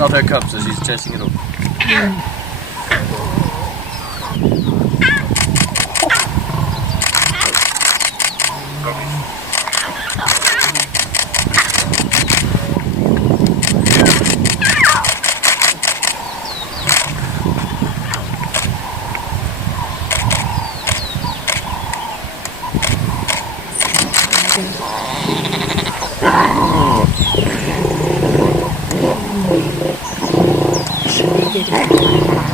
not her cub, so she's chasing it off. Should we get it?